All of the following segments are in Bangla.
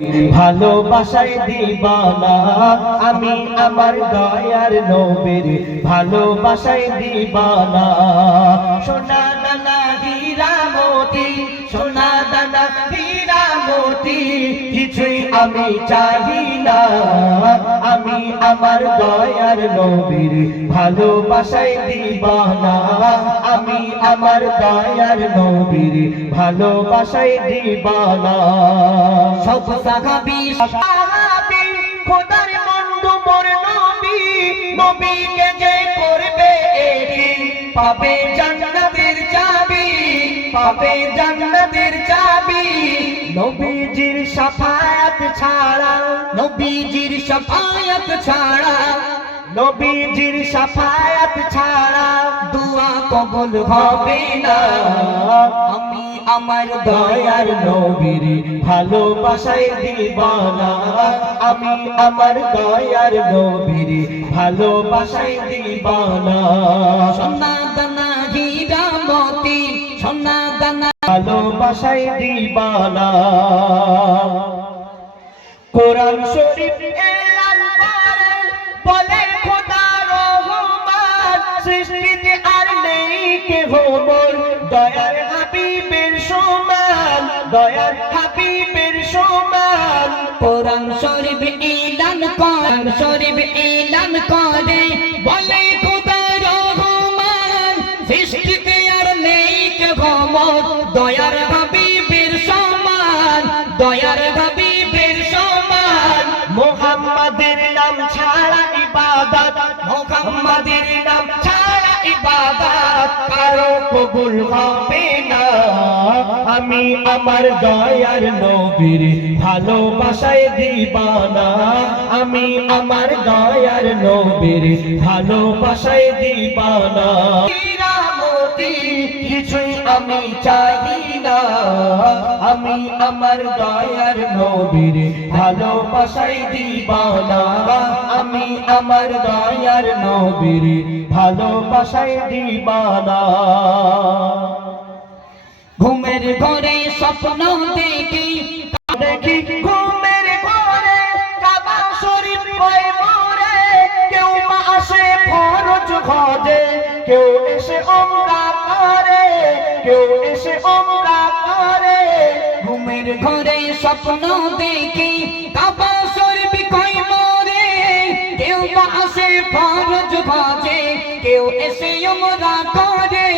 ভালোবাসায় দিবানা আমি আমার দয়ার নবীর ভালোবাসায় দিবানা। সোনা দানা হীরা মোতি, সোনা দানা হীরা মোতি কিছুই আমি চাহি না। আমি আমার দয়ার নবীর ভালোবাসায় দিবানা। আমি আমার দয়ার নবীর ভালোবাসায় দিবানা। সব সাহাবী খোদার বন্ধু মোর নবী, নবীকে যে করবে এটি পাবে জান্নাতের চাবি, পাবে জান্নাতের চাবি। নবীজির শাফায়াত ছাড়া, নবীজির শাফায়াত ছাড়া, নবীজির শাফায়াত ছাড়া দোয়া কবুল হবে না। আমি আমার দয়ার নবীর ভালোবাসায় দিবানা। আমি আমার দয়ার নবীর ভালোবাসায় দিবানা। সোনা দানা হীরা মোতি, সোনা দানা ভালোবাসায় দিবানা। কোরআন শরীফ এলান করে বলে খোদা রহমান, সৃষ্টিতে আর নেই কেহ মোর দয়ার হাবিবের সমান, দয়ার হাবিবের সমান। কোরআন শরীফ এলান কোরআন শরীফ এলান করে বলে খোদা রহমান, সৃষ্টিতে আর নেই কেহ মোর দয়ার হাবিবের সমান, দয়ার হাবিবের সমান। মুহাম্মাদের নাম ছাড়া ইবাদত, মুহাম্মাদের নাম ছাড়া ইবাদত কারো কবুল হবে না। আমি আমার দয়ার নবীর ভালোবাসায় দিবানা। আমি আমার দয়ার নবীর ভালোবাসায় দিবানা। হীরা মোতি কিছুই আমি চাই না। আমি আমার দয়ার নবীর ভালোবাসায় দিবানা। আমি আমার দয়ার নবীর ভালোবাসায় দিবানা। ঘুমের ঘরে স্বপ্ন দেখি, দেখি ঘুমের ঘরে কাবা শরীফ কয় মোরে। কেউ আসে ফরজ খোঁজে, কেউ এসে উমরা করে, কেউ এসে উমরা করে। ঘুমের ঘরে স্বপ্ন দেখি কাবা শরীফ কয় মোরে। কেউ আসে ফরজ খোঁজে, কেউ এসে উমরা করে,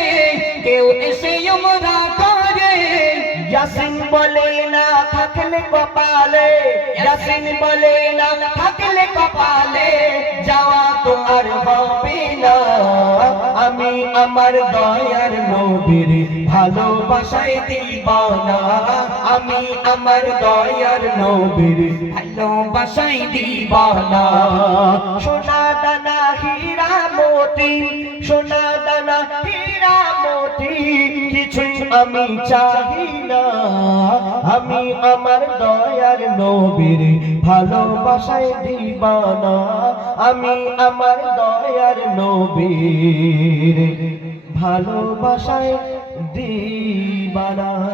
কেউ এসে উমরা করে। ইয়াসিন বলে না থাকলে কপালে, ইয়াসিন বলে না থাকলে কপালে যাওয়া তো আর হবে না। আমি আমার দয়ার নবীর ভালোবাসায় দিবানা। আমি আমার দয়ার নবীর ভালোবাসায় দিবানা। সোনা দানা হীরা মোতি, সোনা দানা হীরা মোতি কিছুই আমি চাই না। আমি আমার দয়ার নবীর ভালোবাসায় দিবানা। আমি আমার দয়ার নবীর ভালোবাসায় দিবানা।